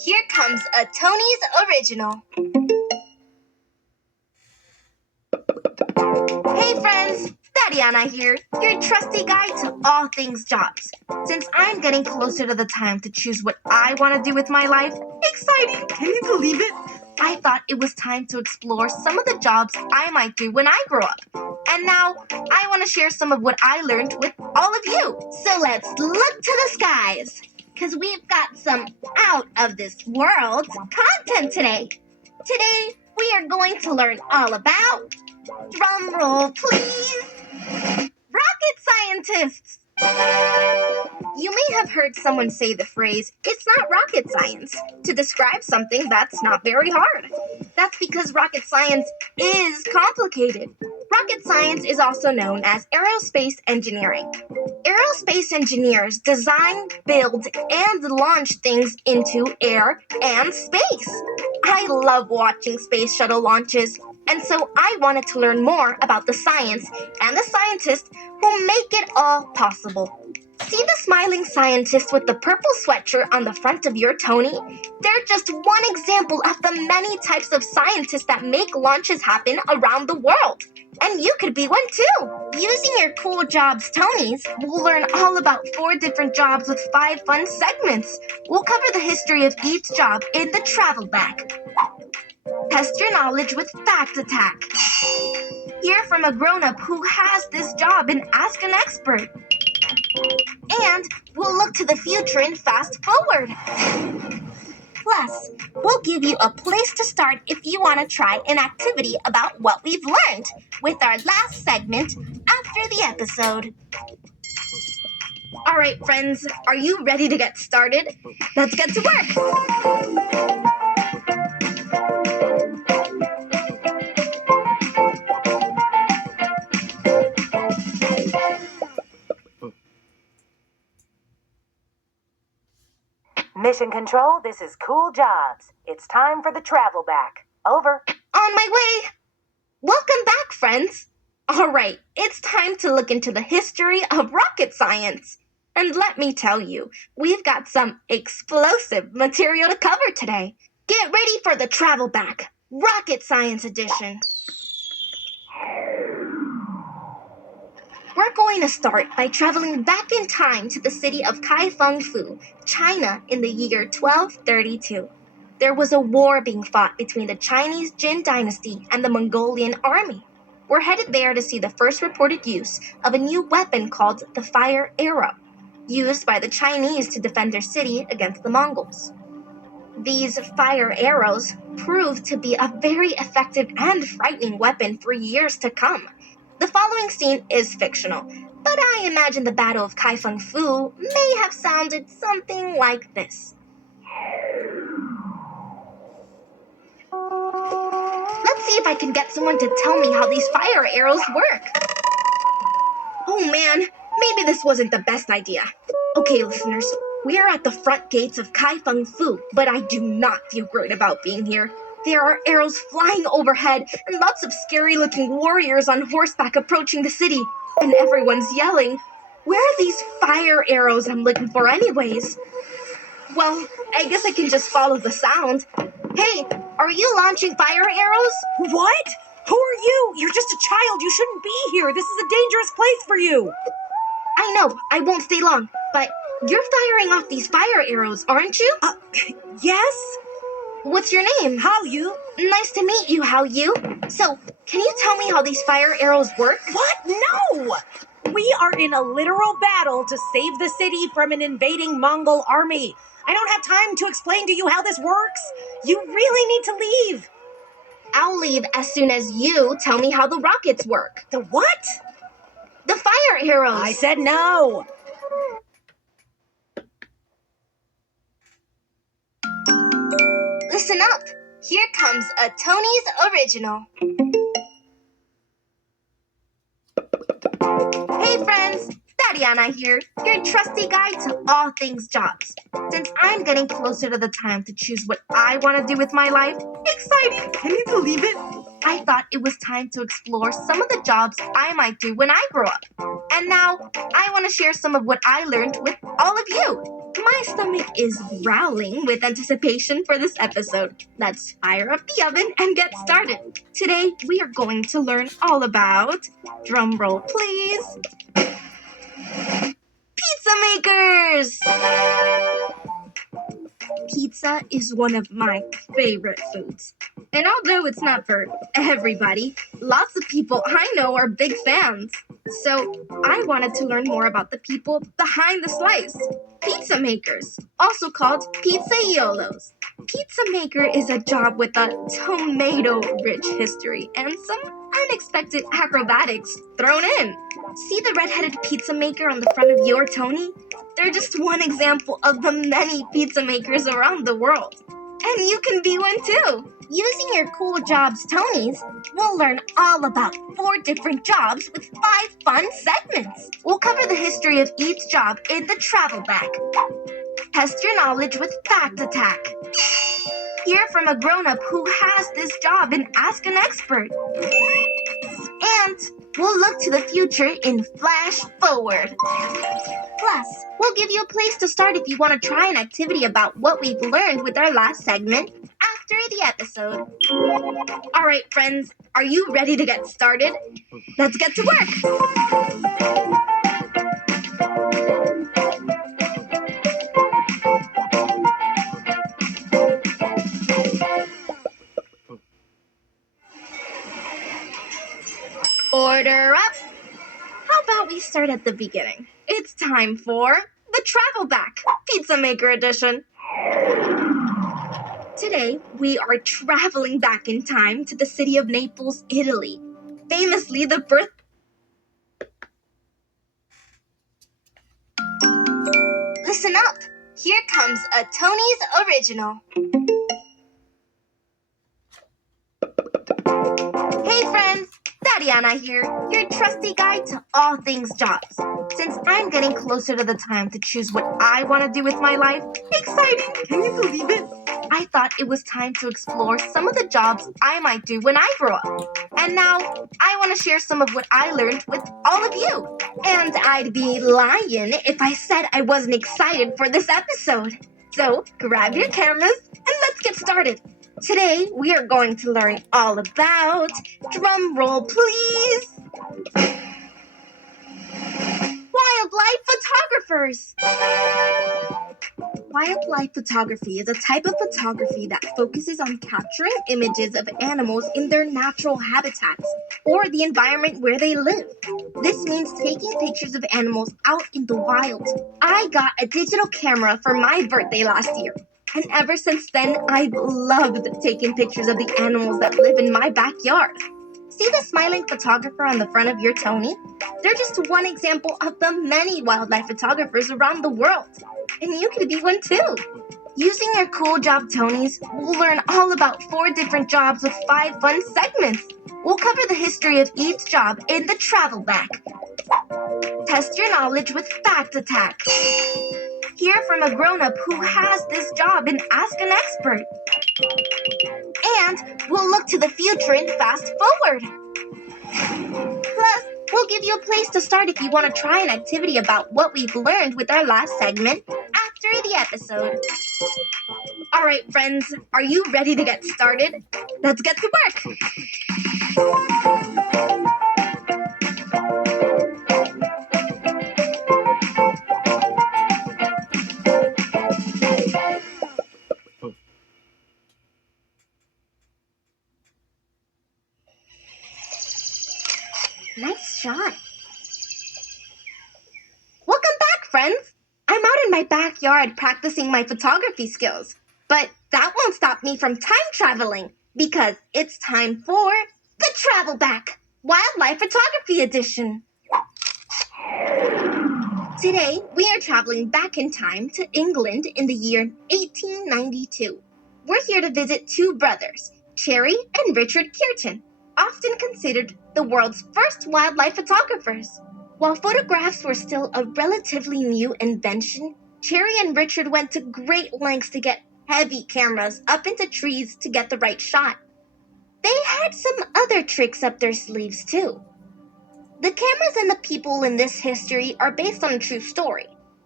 Here comes a Tonies original. Hey friends, Tatiana here, your trusty guide to all things jobs. Since I'm getting closer to the time to choose what I want to do with my life, exciting, can you believe it? I thought it was time to explore some of the jobs I might do when I grow up. And now, I want to share some of what I learned with all of you. So let's look to the skies, because we've got some out of this world content today. Today, we are going to learn all about, drum roll please, rocket scientists. You may have heard someone say the phrase, "It's not rocket science," to describe something that's not very hard. That's because rocket science is complicated. Rocket science is also known as aerospace engineering. Aerospace engineers design, build, and launch things into air and space. I love watching space shuttle launches, and so I wanted to learn more about the science and the scientists who make it all possible. See the smiling scientist with the purple sweatshirt on the front of your Tony? They're just one example of the many types of scientists that make launches happen around the world. And you could be one too! Using your Cool Jobs Tonies, we'll learn all about 4 different jobs with 5 fun segments. We'll cover the history of each job in the Travel Back. Test your knowledge with Fact Attack. Hear from a grown-up who has this job and ask an expert. And we'll look to the future in Fast Forward. Plus, we'll give you a place to start if you want to try an activity about what we've learned with our last segment after the episode. All right, friends, are you ready to get started? Let's get to work. Mission Control, this is Cool Jobs. It's time for the travel back. Over. On my way. Welcome back, friends. All right, it's time to look into the history of rocket science. And let me tell you, we've got some explosive material to cover today. Get ready for the travel back, Rocket Science Edition. We're going to start by traveling back in time to the city of Kaifeng-fu, China, in the year 1232. There was a war being fought between the Chinese Jin dynasty and the Mongolian army. We're headed there to see the first reported use of a new weapon called the fire arrow, used by the Chinese to defend their city against the Mongols. These fire arrows proved to be a very effective and frightening weapon for years to come. The following scene is fictional, but I imagine the Battle of Kaifeng-fu may have sounded something like this. Let's see if I can get someone to tell me how these fire arrows work. Oh man, maybe this wasn't the best idea. Okay, listeners, we are at the front gates of Kaifeng-fu, but I do not feel great about being here. There are arrows flying overhead and lots of scary-looking warriors on horseback approaching the city, and everyone's yelling. Where are these fire arrows I'm looking for anyways? Well, I guess I can just follow the sound. Hey, are you launching fire arrows? What? Who are you? You're just a child. You shouldn't be here. This is a dangerous place for you. I know, I won't stay long, but you're firing off these fire arrows, aren't you? Yes? What's your name? Hao Yu. Nice to meet you, Hao Yu. So, can you tell me how these fire arrows work? What? No! We are in a literal battle to save the city from an invading Mongol army. I don't have time to explain to you how this works. You really need to leave. I'll leave as soon as you tell me how the rockets work. The what? The fire arrows. I said no. Listen up. Here comes a Tonies original. Hey friends, Tatiana here, your trusty guide to all things jobs. Since I'm getting closer to the time to choose what I want to do with my life, exciting, can you believe it? I thought it was time to explore some of the jobs I might do when I grow up. And now, I want to share some of what I learned with all of you. My stomach is growling with anticipation for this episode. Let's fire up the oven and get started. Today, we are going to learn all about, drumroll please, pizza makers! Pizza is one of my favorite foods. And although it's not for everybody, lots of people I know are big fans. So I wanted to learn more about the people behind the slice. Pizza makers, also called pizzaiolos. Pizza maker is a job with a tomato-rich history and some unexpected acrobatics thrown in. See the red-headed pizza maker on the front of your Tony? They're just one example of the many pizza makers around the world. And you can be one too! Using your Cool Jobs Tonies, we'll learn all about 4 different jobs with 5 fun segments. We'll cover the history of each job in the travel bag. Test your knowledge with Fact Attack. Hear from a grown-up who has this job and ask an expert. And we'll look to the future in Flash Forward. Plus, we'll give you a place to start if you want to try an activity about what we've learned with our last segment after the episode. All right, friends, are you ready to get started? Let's get to work! Order up! How about we start at the beginning? It's time for the Travel Back, Pizza Maker Edition. Today, we are traveling back in time to the city of Naples, Italy. Famously, the birth... Listen up! Here comes a Tonies original. Hey friends! Dariana here, your trusty guide to all things jobs. Since I'm getting closer to the time to choose what I want to do with my life, exciting, can you believe it? I thought it was time to explore some of the jobs I might do when I grow up. And now, I want to share some of what I learned with all of you. And I'd be lying if I said I wasn't excited for this episode. So, grab your cameras and let's get started. Today, we are going to learn all about, drum roll please, wildlife photographers. Wildlife photography is a type of photography that focuses on capturing images of animals in their natural habitats or the environment where they live. This means taking pictures of animals out in the wild. I got a digital camera for my birthday last year. And ever since then, I've loved taking pictures of the animals that live in my backyard. See the smiling photographer on the front of your Tony? They're just one example of the many wildlife photographers around the world. And you could be one too. Using your Cool Job Tonies, we'll learn all about 4 different jobs with 5 fun segments. We'll cover the history of each job in the travel bag. Test your knowledge with Fact Attack. Hear from a grown-up who has this job and ask an expert. And we'll look to the future and fast forward. Plus, we'll give you a place to start if you want to try an activity about what we've learned with our last segment after the episode. All right, friends, are you ready to get started? Let's get to work. Nice shot. Welcome back, friends. I'm out in my backyard practicing my photography skills. But that won't stop me from time traveling because it's time for the Travel Back, Wildlife Photography Edition. Today, we are traveling back in time to England in the year 1892. We're here to visit 2 brothers, Cherry and Richard Kearton, often considered the world's first wildlife photographers. While photographs were still a relatively new invention, Cherry and Richard went to great lengths to get heavy cameras up into trees to get the right shot. They had some other tricks up their sleeves too. The cameras and the people in this history are based on a true story.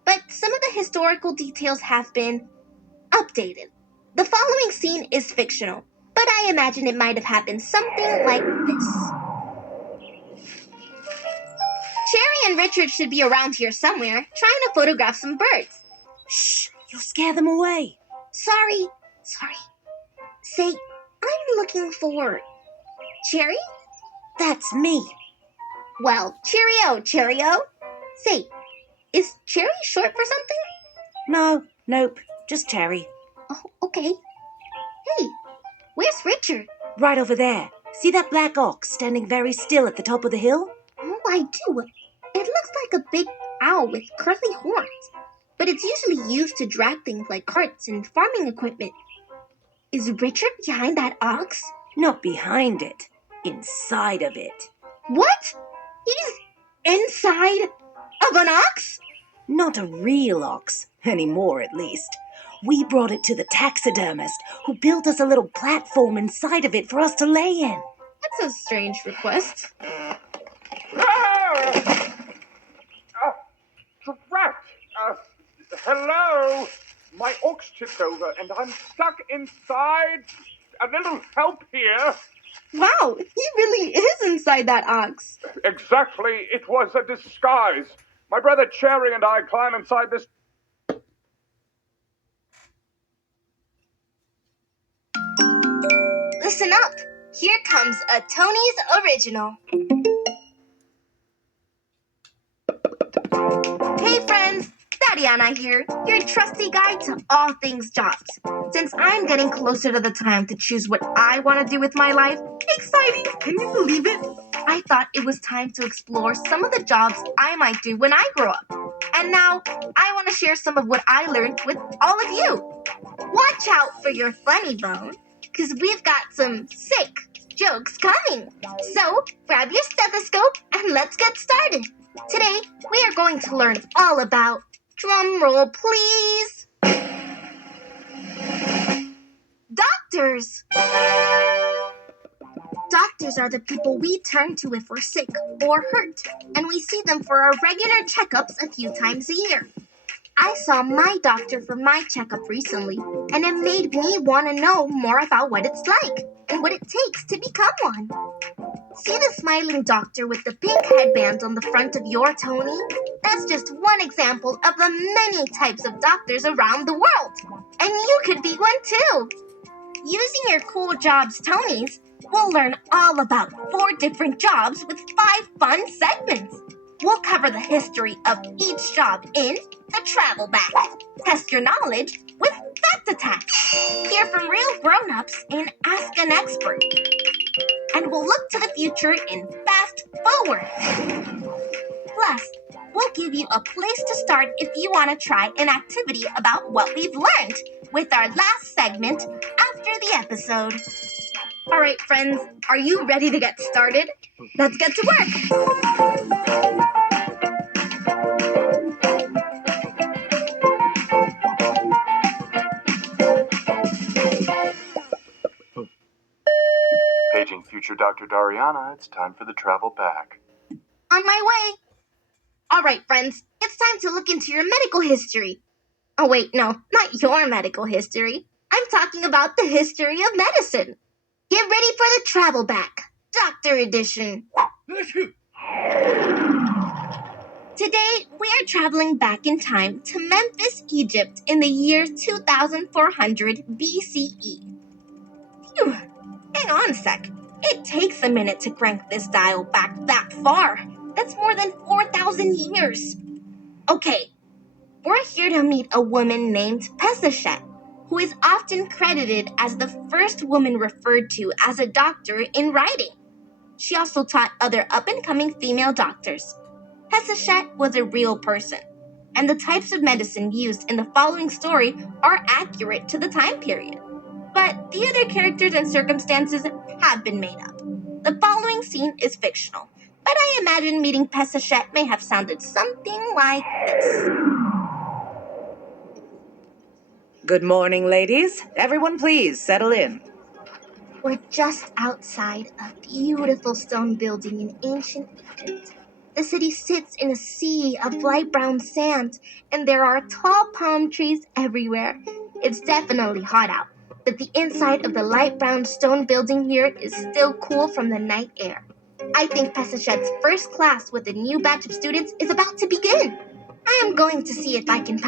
but some of the historical details have been updated. The following scene is fictional, but I imagine it might have happened something like this. Cherry and Richard should be around here somewhere, trying to photograph some birds. Shh, you'll scare them away. Sorry. Say, I'm looking for Cherry? That's me. Well, cheerio. Say, is Cherry short for something? Nope, just Cherry. Oh, okay. Hey, where's Richard? Right over there. See that black ox standing very still at the top of the hill? Oh, I do. It looks like a big owl with curly horns, but it's usually used to drag things like carts and farming equipment. Is Richard behind that ox? Not behind it, inside of it. What? He's inside of an ox? Not a real ox, anymore at least. We brought it to the taxidermist, who built us a little platform inside of it for us to lay in. That's a strange request. Drat! Hello! My ox tipped over and I'm stuck inside. A little help here. Wow, he really is inside that ox. Exactly, it was a disguise. My brother Cherry and I climb inside this. Listen up. Here comes a Tonies original. Hey friends, Tatiana here, your trusty guide to all things jobs. Since I'm getting closer to the time to choose what I want to do with my life, exciting, can you believe it? I thought it was time to explore some of the jobs I might do when I grow up. And now, I want to share some of what I learned with all of you. Watch out for your funny bone, because we've got some sick jokes coming. So, grab your stethoscope and let's get started. Today, we are going to learn all about, drum roll please, doctors. Doctors are the people we turn to if we're sick or hurt, and we see them for our regular checkups a few times a year. I saw my doctor for my checkup recently, and it made me want to know more about what it's like and what it takes to become one. See the smiling doctor with the pink headband on the front of your Tony? That's just one example of the many types of doctors around the world. And you could be one too. Using your Cool Jobs Tonies, we'll learn all about 4 different jobs with 5 fun segments. We'll cover the history of each job in the Travel Back. Test your knowledge with Fact Attack. Hear from real grown-ups in Ask an Expert. And we'll look to the future in Fast Forward. Plus, we'll give you a place to start if you want to try an activity about what we've learned with our last segment after the episode. All right, friends, are you ready to get started? Let's get to work. Paging future Dr. Dariana, it's time for the travel back. On my way. All right, friends, it's time to look into your medical history. Oh, wait, no, not your medical history. I'm talking about the history of medicine. Get ready for the travel back, Doctor Edition. Today, we are traveling back in time to Memphis, Egypt in the year 2400 BCE. Phew, hang on a sec. It takes a minute to crank this dial back that far. That's more than 4,000 years. Okay, we're here to meet a woman named Pesachet, who is often credited as the first woman referred to as a doctor in writing. She also taught other up-and-coming female doctors. Pesachet was a real person, and the types of medicine used in the following story are accurate to the time period. But the other characters and circumstances have been made up. The following scene is fictional, but I imagine meeting Pesachet may have sounded something like this. Good morning, ladies. Everyone please settle in. We're just outside a beautiful stone building in ancient Egypt. The city sits in a sea of light brown sand, and there are tall palm trees everywhere. It's definitely hot out, but the inside of the light brown stone building here is still cool from the night air. I think Passachet's first class with a new batch of students is about to begin. I am going to see if I can